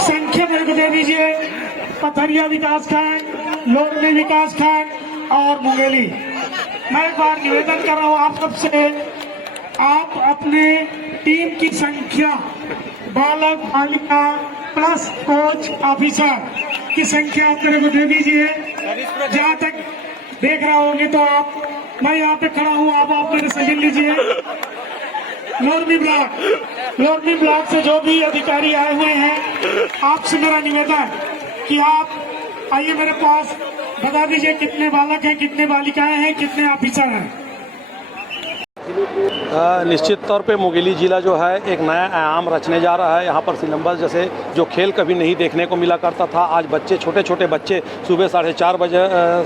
संख्या मेरे को दे दीजिए। पथरिया विकास खंड, लोरमी विकास खंड और मुंगेली। मैं एक बार निवेदन कर रहा हूँ आप सबसे, आप अपने टीम की संख्या बालक बालिका प्लस कोच ऑफिसर की संख्या आप मेरे को दे दीजिए। जहाँ तक देख रहा होंगे तो आप, मैं यहाँ पे खड़ा हूँ, आप मेरे से मिल लीजिए। लोरमी ब्लॉक से जो भी अधिकारी आए हुए हैं, आपसे मेरा निवेदन कि आप आइए मेरे पास, बता दीजिए कितने बालक हैं, कितने बालिकाएं हैं, कितने ऑफिसर हैं। निश्चित तौर पे मुंगेली ज़िला जो है एक नया आयाम रचने जा रहा है। यहाँ पर सिलंबर जैसे जो खेल कभी नहीं देखने को मिला करता था, आज बच्चे, छोटे छोटे बच्चे सुबह 4:30 बजे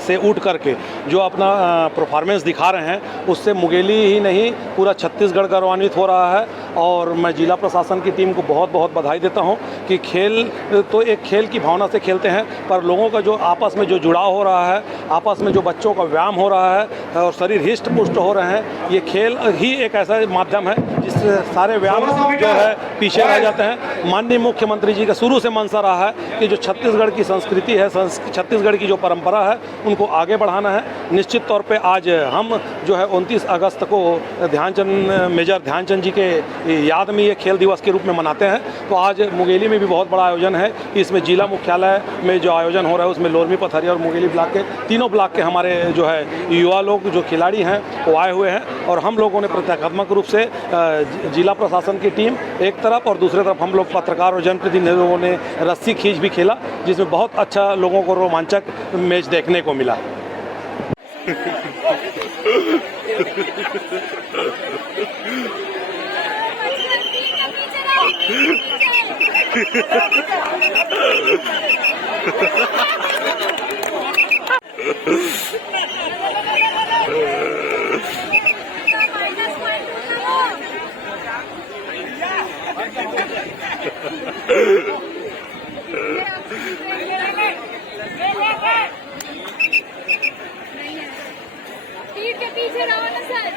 से उठ करके जो अपना परफॉर्मेंस दिखा रहे हैं, उससे मुंगेली ही नहीं पूरा छत्तीसगढ़ गौरवान्वित हो रहा है। और मैं जिला प्रशासन की टीम को बहुत बहुत बधाई देता हूँ कि खेल तो एक खेल की भावना से खेलते हैं, पर लोगों का जो आपस में जो जुड़ाव हो रहा है, आपस में जो बच्चों का व्यायाम हो रहा है और शरीर हिष्ट पुष्ट हो रहे हैं, ये खेल ही एक ऐसा माध्यम है जिससे सारे व्यायाम जो है पीछे रह जाते हैं। माननीय मुख्यमंत्री जी का शुरू से मंशा रहा है कि जो छत्तीसगढ़ की संस्कृति है, छत्तीसगढ़ की जो परंपरा है, उनको आगे बढ़ाना है। निश्चित तौर पे आज हम जो है 29 अगस्त को मेजर ध्यानचंद जी के याद में ये खेल दिवस के रूप में मनाते हैं। तो आज मुंगेली में भी बहुत बड़ा आयोजन है। इसमें जिला मुख्यालय में जो आयोजन हो रहा है उसमें लोरमी, पथरिया और मुंगेली ब्लॉक के तीनों ब्लॉक के हमारे जो है युवा लोग, जो खिलाड़ी हैं, वो आए हुए हैं। और हम लोगों ने प्रत्यात्मक रूप से जिला प्रशासन की टीम एक तरफ और दूसरी तरफ हम लोग पत्रकार और जनप्रतिनिधि लोगों ने रस्सी खींच भी खेला, जिसमें बहुत अच्छा लोगों को रोमांचक मैच देखने को मिला। पीछे रहो ना सर।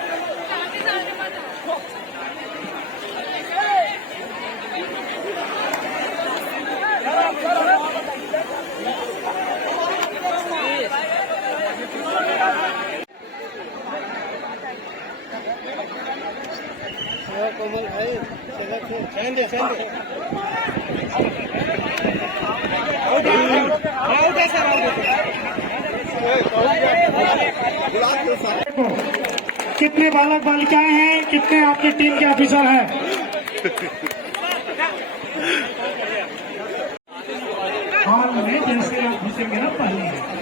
कोमल भाई कितने बालक बालिकाएं हैं, कितने आपकी टीम के ऑफिसर हैं? हॉल में जैसे आप घुसेंगे ना पहले